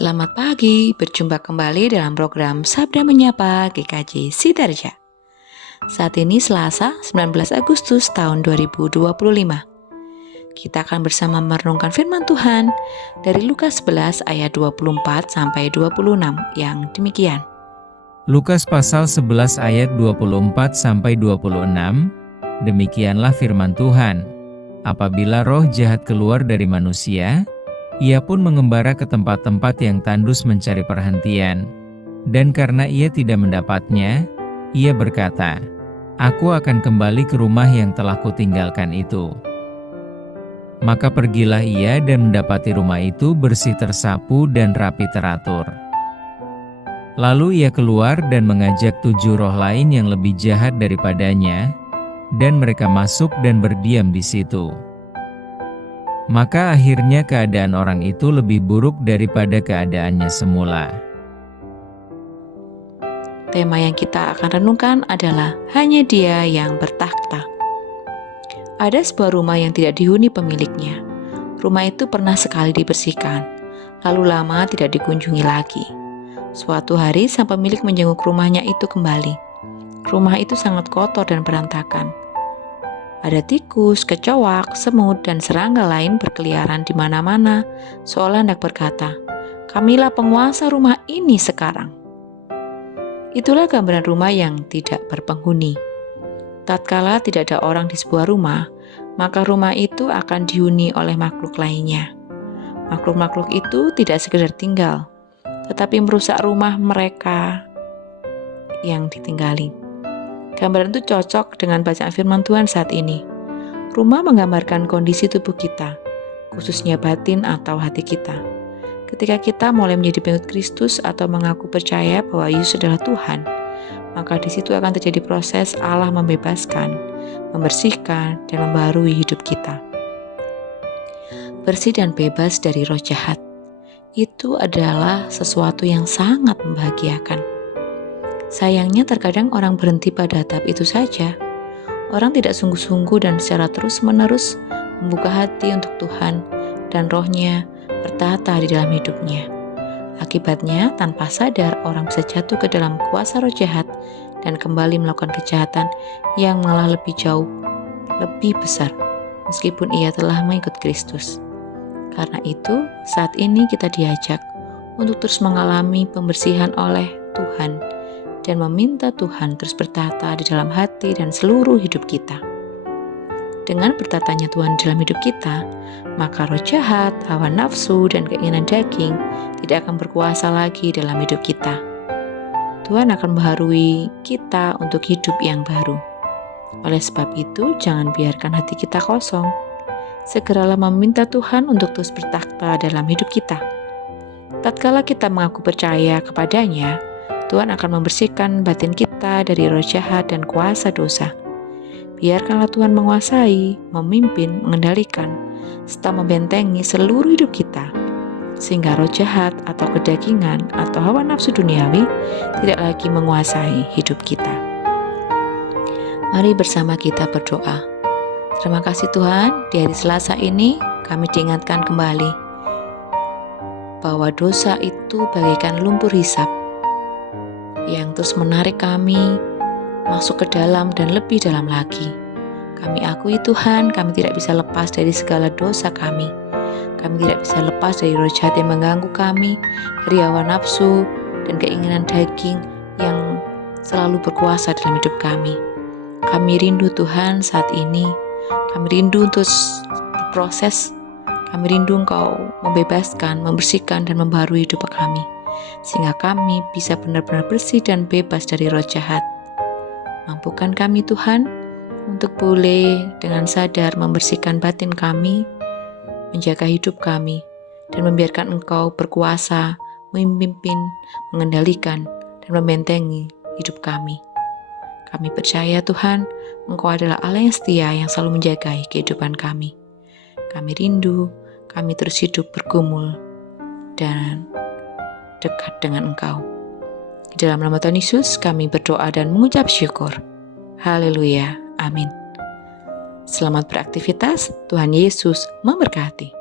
Selamat pagi, berjumpa kembali dalam program Sabda Menyapa GKJ Sidarja. Saat ini Selasa 19 Agustus tahun 2025. Kita akan bersama merenungkan firman Tuhan dari Lukas 11 ayat 24 sampai 26 yang demikian. Lukas pasal 11 ayat 24 sampai 26. Demikianlah firman Tuhan. Apabila roh jahat keluar dari manusia, ia pun mengembara ke tempat-tempat yang tandus mencari perhentian. Dan karena ia tidak mendapatnya, ia berkata, "Aku akan kembali ke rumah yang telah kutinggalkan itu." Maka pergilah ia dan mendapati rumah itu bersih tersapu dan rapi teratur. Lalu ia keluar dan mengajak 7 roh lain yang lebih jahat daripadanya, dan mereka masuk dan berdiam di situ. Maka akhirnya keadaan orang itu lebih buruk daripada keadaannya semula. Tema yang kita akan renungkan adalah hanya Dia yang bertakhta. Ada sebuah rumah yang tidak dihuni pemiliknya. Rumah itu pernah sekali dibersihkan, lalu lama tidak dikunjungi lagi. Suatu hari sang pemilik menjenguk rumahnya itu kembali. Rumah itu sangat kotor dan berantakan. Ada tikus, kecoak, semut, dan serangga lain berkeliaran di mana-mana, seolah hendak berkata, "Kamilah penguasa rumah ini sekarang." Itulah gambaran rumah yang tidak berpenghuni. Tatkala tidak ada orang di sebuah rumah, maka rumah itu akan dihuni oleh makhluk lainnya. Makhluk-makhluk itu tidak sekedar tinggal, tetapi merusak rumah mereka yang ditinggali. Gambaran itu cocok dengan bacaan firman Tuhan saat ini. Rumah menggambarkan kondisi tubuh kita, khususnya batin atau hati kita. Ketika kita mulai menjadi pengikut Kristus atau mengaku percaya bahwa Yesus adalah Tuhan, maka di situ akan terjadi proses Allah membebaskan, membersihkan, dan membaharui hidup kita. Bersih dan bebas dari roh jahat, itu adalah sesuatu yang sangat membahagiakan. Sayangnya terkadang orang berhenti pada tahap itu saja. Orang tidak sungguh-sungguh dan secara terus-menerus membuka hati untuk Tuhan dan rohnya bertahta di dalam hidupnya. Akibatnya, tanpa sadar orang bisa jatuh ke dalam kuasa roh jahat dan kembali melakukan kejahatan yang malah lebih jauh, lebih besar, meskipun ia telah mengikut Kristus. Karena itu, saat ini kita diajak untuk terus mengalami pembersihan oleh Tuhan dan meminta Tuhan terus bertata di dalam hati dan seluruh hidup kita. Dengan bertatanya Tuhan dalam hidup kita, maka roh jahat, hawa nafsu, dan keinginan daging tidak akan berkuasa lagi dalam hidup kita. Tuhan akan membaharui kita untuk hidup yang baru. Oleh sebab itu, jangan biarkan hati kita kosong. Segeralah meminta Tuhan untuk terus bertakhta dalam hidup kita. Tatkala kita mengaku percaya kepadanya, Tuhan akan membersihkan batin kita dari roh jahat dan kuasa dosa. Biarkanlah Tuhan menguasai, memimpin, mengendalikan, serta membentengi seluruh hidup kita, sehingga roh jahat atau kedagingan atau hawa nafsu duniawi tidak lagi menguasai hidup kita. Mari bersama kita berdoa. Terima kasih Tuhan, di hari Selasa ini kami diingatkan kembali bahwa dosa itu bagaikan lumpur hisap yang terus menarik kami masuk ke dalam dan lebih dalam lagi. Kami akui Tuhan, kami tidak bisa lepas dari segala dosa kami. Kami tidak bisa lepas dari roh jahat yang mengganggu kami, dari hawa nafsu dan keinginan daging yang selalu berkuasa dalam hidup kami. Kami rindu Tuhan saat ini. Kami rindu untuk proses. Kami rindu Engkau membebaskan, membersihkan, dan membaharui hidup kami, sehingga kami bisa benar-benar bersih dan bebas dari roh jahat. Mampukan kami Tuhan untuk boleh dengan sadar membersihkan batin kami, menjaga hidup kami, dan membiarkan Engkau berkuasa, memimpin, mengendalikan, dan membentengi hidup kami. Kami percaya Tuhan, Engkau adalah Allah yang setia yang selalu menjaga kehidupan kami. Kami rindu, kami terus hidup bergumul dan dekat dengan Engkau. Di dalam nama Tuhan Yesus kami berdoa dan mengucap syukur. Haleluya. Amin. Selamat beraktivitas. Tuhan Yesus memberkati.